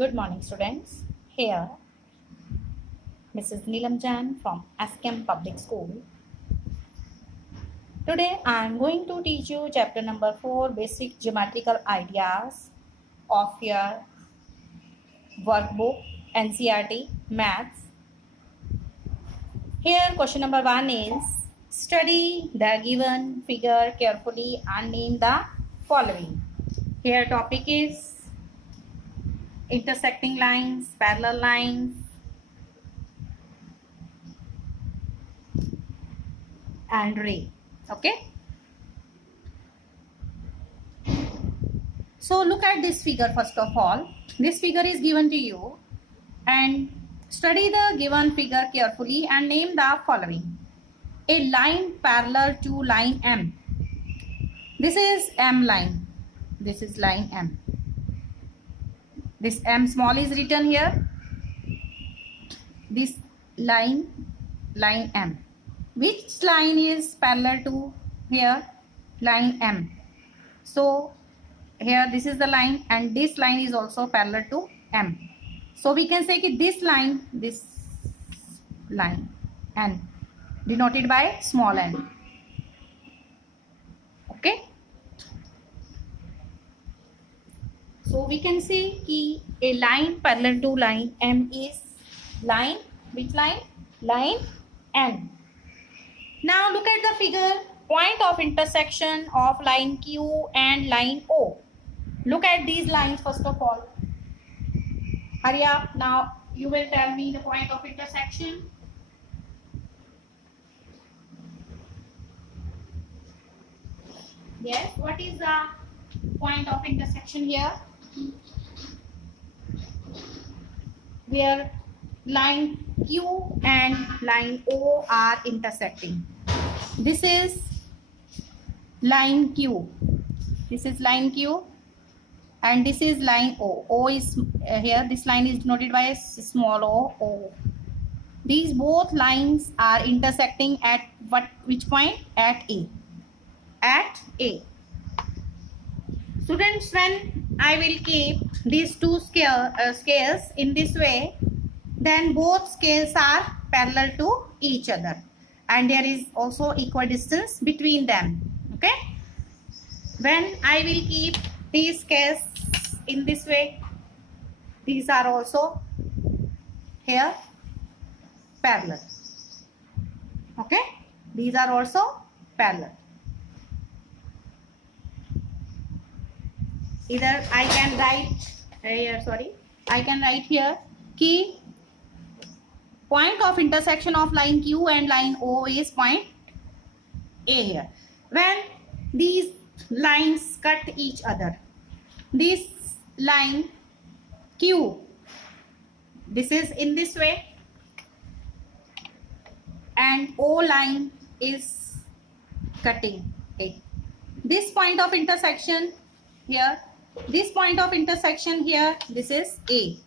Good morning, students. Here, Mrs. Neelam Jan from Askem Public School. Today, I am going to teach you chapter number 4, Basic Geometrical Ideas of your workbook, NCERT, Maths. Here, question number 1 is, study the given figure carefully and name the following. Here, topic is intersecting lines, parallel lines, and ray. Okay. So look at this figure first of all. This figure is given to you and study the given figure carefully and name the following. A line parallel to line M. This is M line. This is line M. This M small is written here. This line M. Which line is parallel to here? Line M. So here this is the line and this line is also parallel to M. So we can say that this line N denoted by small n. Okay. So we can say that a line parallel to line M is line, which line? Line N. Now look at the figure, point of intersection of line Q and line O. Look at these lines first of all. Hurry up, now you will tell me the point of intersection. Yes, what is the point of intersection here? Where line Q and line O are intersecting. This is line Q. This is line Q and this is line O. O is here. This line is denoted by a small o. These both lines are intersecting at which point? At A. At A. Students, when I will keep these two scales in this way, then both scales are parallel to each other and there is also equal distance between them. Okay. When I will keep these scales in this way, these are also here parallel. Okay. These are also parallel. Either I can write here, I can write here key point of intersection of line Q and line O is point A here. When these lines cut each other, this line Q, this is in this way and O line is cutting A. This point of intersection here, this point of intersection here, this is A.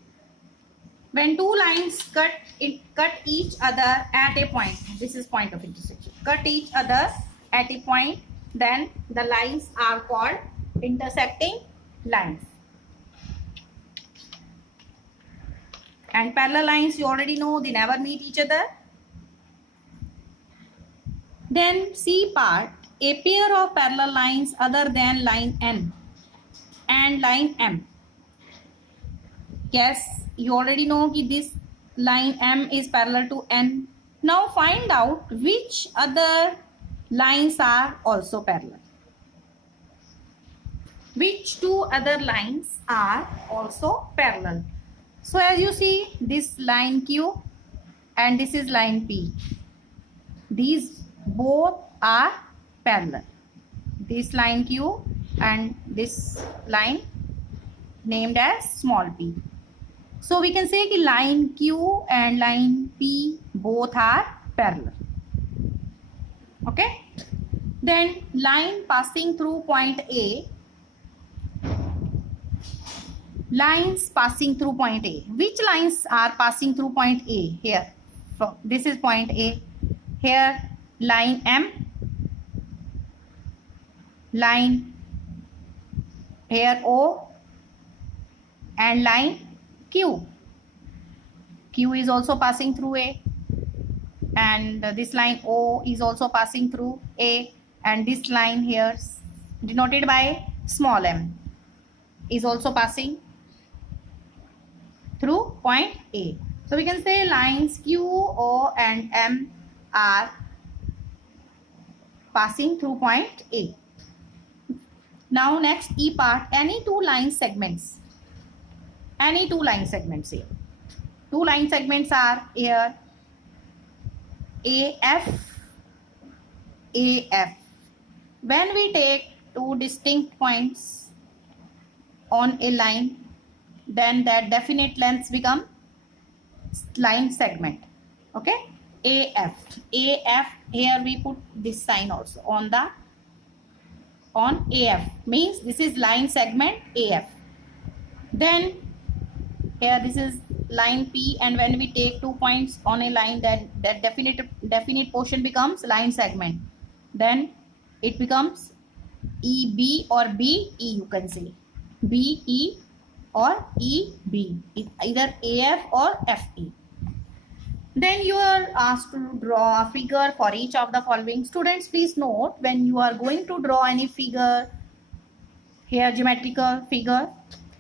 When two lines cut each other at a point, this is point of intersection, cut each other at a point, then the lines are called intersecting lines. And parallel lines, you already know, they never meet each other. Then C part, a pair of parallel lines other than line N and line M. Yes, you already know that this line M is parallel to N. Now find out which other lines are also parallel. Which two other lines are also parallel? So as you see, this line Q and this is line P. These both are parallel. This line Q and this line named as small p. So we can say that line Q and line P both are parallel. Okay. Then line passing through point A. Lines passing through point A. Which lines are passing through point A? Here. So this is point A. Here line M. Line here O and line Q. Q is also passing through A, and this line O is also passing through A, and this line here denoted by small m is also passing through point A. So we can say lines Q, O and M are passing through point A. Now next E part, any two line segments here. Two line segments are here AF. When we take two distinct points on a line, then that definite lengths become line segment. Okay, AF. Here we put this sign also on AF, means this is line segment AF. Then here this is line P, and when we take 2 points on a line, that definite portion becomes line segment. Then it becomes EB or BE, you can say BE or EB, either AF or FE. Then you are asked to draw a figure for each of the following. Students, please note, when you are going to draw any figure here, geometrical figure,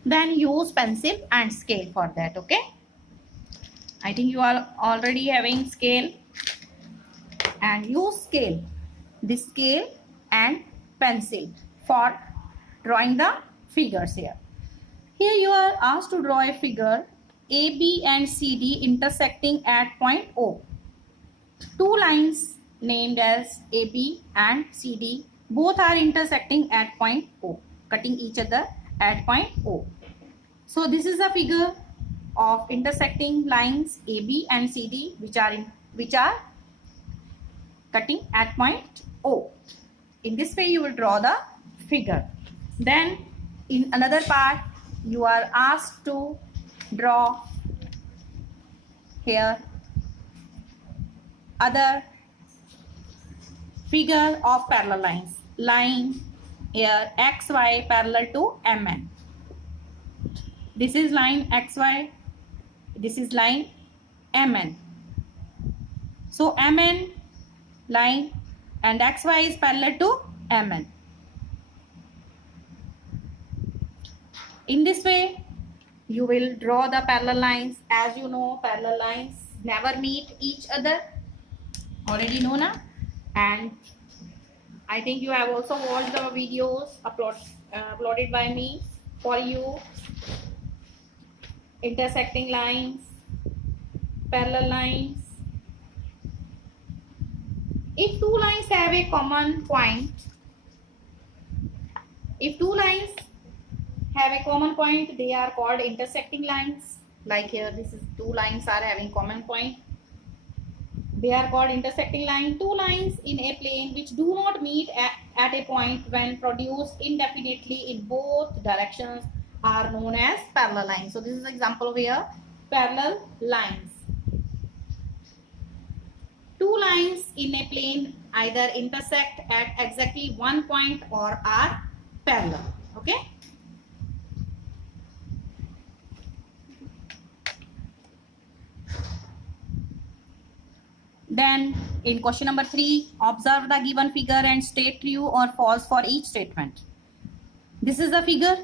then use pencil and scale for that. Okay, I think you are already having scale, and use scale, this scale and pencil for drawing the figures here. Here you are asked to draw a figure AB and CD intersecting at point O. Two lines named as AB and CD both are intersecting at point O, cutting each other at point O. So this is a figure of intersecting lines AB and CD which are cutting at point O. In this way you will draw the figure. Then in another part you are asked to draw here other figure of parallel lines. Line here XY parallel to MN. This is line XY, this is line MN. So MN line and XY is parallel to MN. In this way you will draw the parallel lines. As you know, parallel lines never meet each other, already know na? And I think you have also watched the videos uploaded by me for you. Intersecting lines, parallel lines. If two lines have a common point, they are called intersecting lines. Like here, this is two lines are having common point. They are called intersecting line. Two lines in a plane which do not meet at a point when produced indefinitely in both directions are known as parallel lines. So this is an example of here, parallel lines. Two lines in a plane either intersect at exactly one point or are parallel. Okay. Then in question number 3, observe the given figure and state true or false for each statement. This is the figure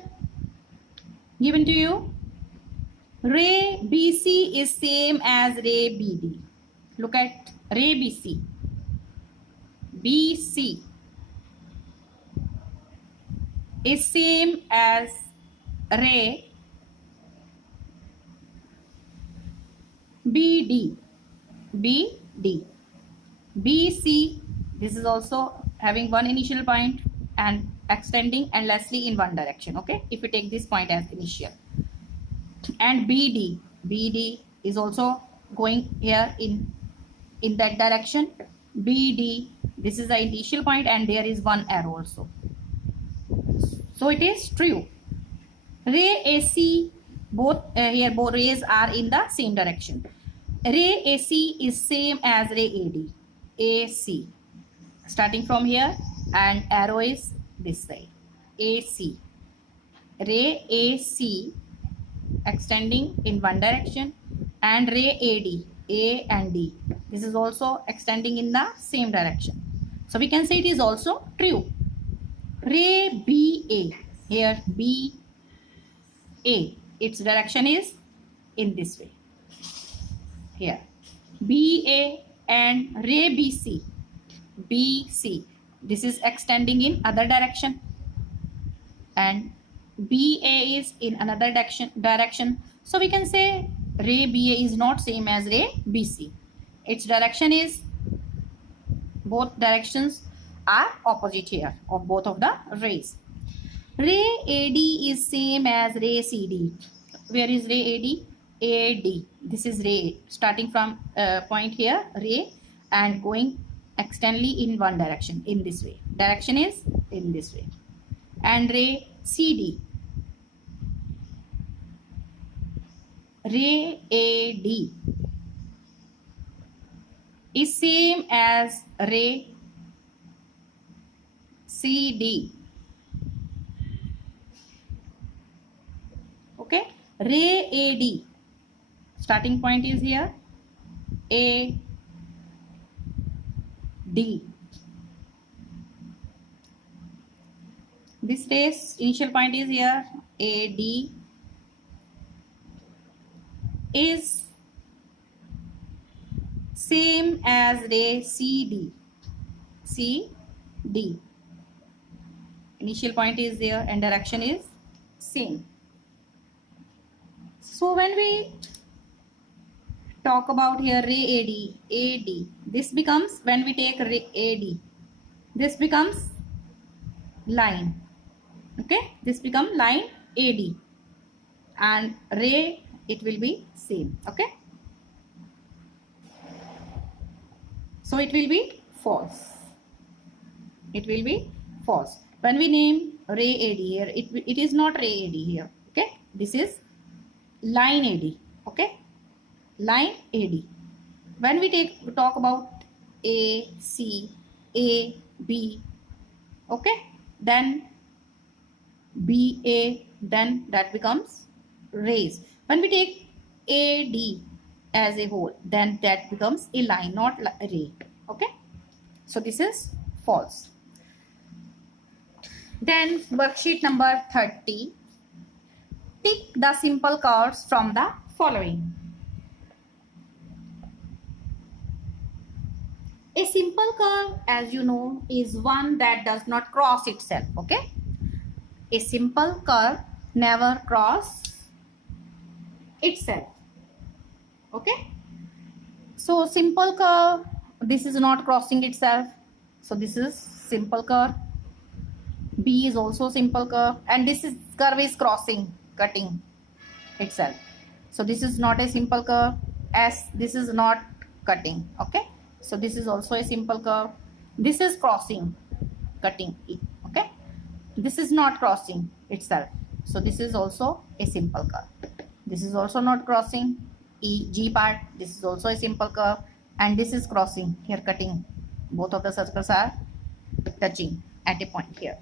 given to you. Ray BC is same as ray BD. Look at ray BC. BC is same as ray BD. BC, this is also having one initial point and extending endlessly in one direction. Okay, if we take this point as initial. And BD is also going here in that direction. BD, this is the initial point and there is one arrow also. So it is true. Ray AC, both rays are in the same direction. Ray AC is same as ray AD. AC. Starting from here and arrow is this side. AC. Ray AC extending in one direction, and ray AD, A and D, this is also extending in the same direction. So we can say it is also true. Ray BA, here BA, its direction is in this way. Here BA and ray BC, this is extending in other direction, and BA is in another direction. So we can say ray BA is not same as ray BC. Its direction is, both directions are opposite here of both of the rays. Ray AD is same as ray CD. Where is ray AD? AD. This is ray starting from point here, ray, and going externally in one direction in this way. Direction is in this way. And ray CD. Ray AD is same as ray CD. Okay, ray AD, starting point is here, AD. This ray's initial point is here, AD is same as ray CD. Initial point is there and direction is same. So when we talk about here ray AD, this becomes, when we take ray AD, this becomes line. Okay, this become line AD, and ray, it will be same. Okay, so it will be false. It will be false. When we name ray AD here, it is not ray AD here. Okay, this is line AD. Okay, line AD. When we talk about AC, AB, okay, then BA, then that becomes rays. When we take AD as a whole, then that becomes a line, not a ray. Okay, so this is false. Then worksheet number 30. Tick the simple curves from the following. A simple curve, as you know, is one that does not cross itself. Okay, a simple curve never crosses itself. Okay, so simple curve, this is not crossing itself, so this is simple curve. B is also simple curve, and this is curve is crossing, cutting itself, so this is not a simple curve. S, this is not cutting. Okay, so this is also a simple curve. This is crossing, cutting. Okay, this is not crossing itself, so this is also a simple curve. This is also not crossing, G part, this is also a simple curve, and this is crossing here, cutting. Both of the circles are touching at a point here.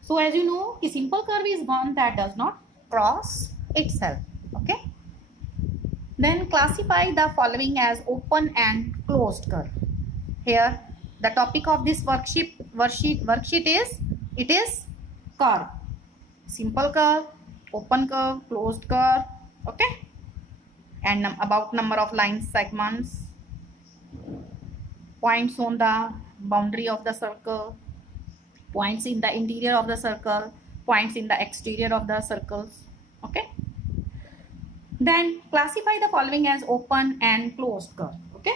So as you know, a simple curve is one that does not cross itself. Okay, then classify the following as open and closed curve. Here the topic of this worksheet is, it is curve. Simple curve, open curve, closed curve. Okay, and about number of line segments, points on the boundary of the circle, points in the interior of the circle, points in the exterior of the circles. Okay, then classify the following as open and closed curve. Okay,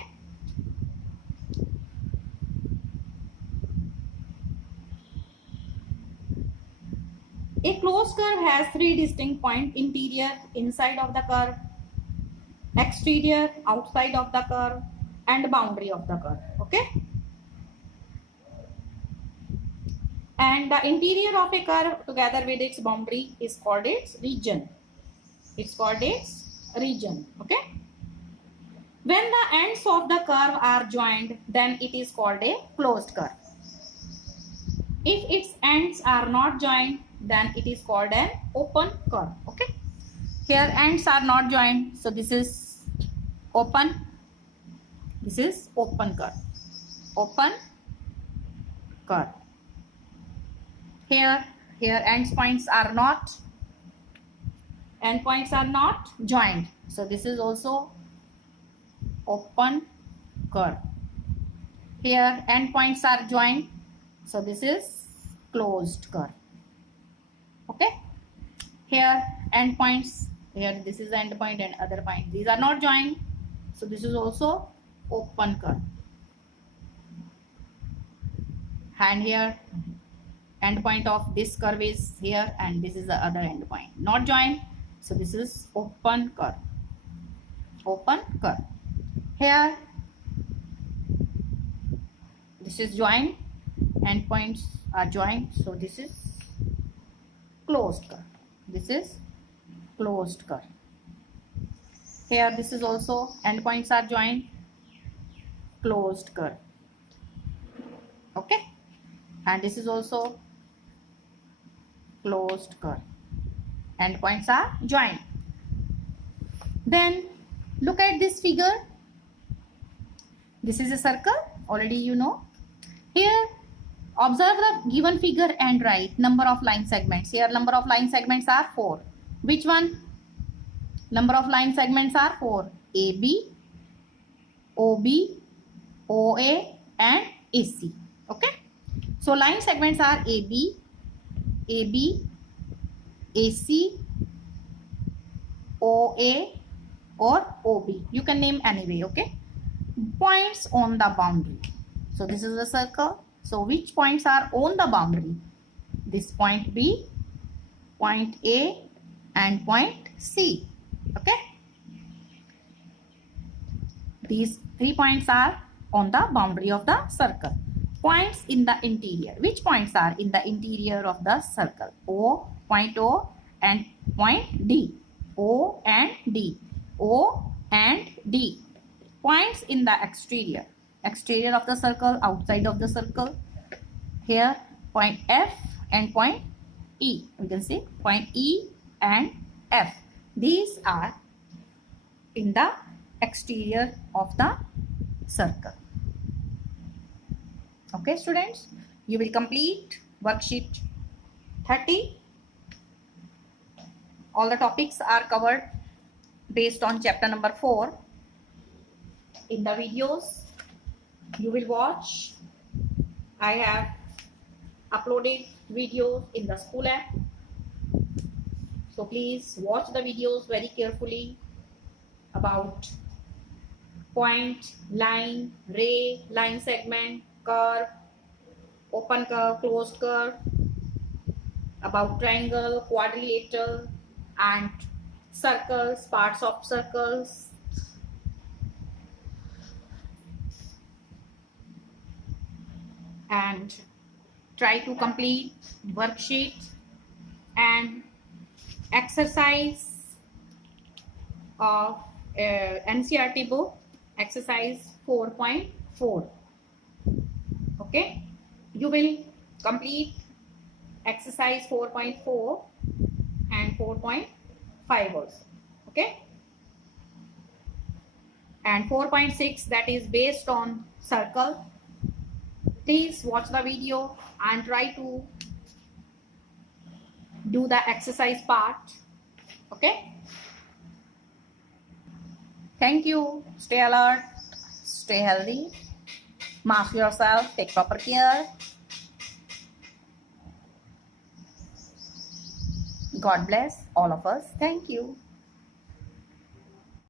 a closed curve has three distinct points: interior, inside of the curve, exterior, outside of the curve, and boundary of the curve. Okay, and the interior of a curve together with its boundary is called its region. It's called its region. Okay, when the ends of the curve are joined, then it is called a closed curve. If its ends are not joined, then it is called an open curve. Okay, Here ends are not joined, so this is open. This is open curve. Open curve. Here ends points are not. Endpoints are not joined, so this is also open curve. Here endpoints are joined, so this is closed curve. Okay. Here endpoints, here this is the endpoint and other point, these are not joined, so this is also open curve. And here endpoint of this curve is here and this is the other endpoint, not joined, so this is open curve. Open curve. Here this is joined, endpoints are joined, so this is closed curve. This is closed curve. Here this is also endpoints are joined, closed curve. Okay. And this is also closed curve. Endpoints are joined. Then look at this figure. This is a circle, already you know. Here observe the given figure and write number of line segments. Here number of line segments are 4. Which one? Number of line segments are 4. AB, OB, OA and AC. Okay. So line segments are AB, AB, AC, OA or OB. You can name anyway. Okay. Points on the boundary. So this is a circle. So which points are on the boundary? This point B, point A and point C. Okay. These 3 points are on the boundary of the circle. Points in the interior. Which points are in the interior of the circle? O, point O and point D. O and D. O and D. Points in the exterior. Exterior of the circle, outside of the circle. Here point F and point E. We can see point E and F. These are in the exterior of the circle. Okay students, you will complete worksheet 30. All the topics are covered based on chapter number 4. In the videos you will watch, I have uploaded videos in the school app. So please watch the videos very carefully about point, line, ray, line segment, curve, open curve, closed curve, about triangle, quadrilateral and circles, parts of circles. And try to complete worksheet and exercise of NCERT book, exercise 4.4. Okay, you will complete exercise 4.4 and 4.5 also. Okay, and 4.6, that is based on circle. Please watch the video and try to do the exercise part. Okay, thank you. Stay alert, stay healthy, mask yourself, take proper care. God bless all of us. Thank you.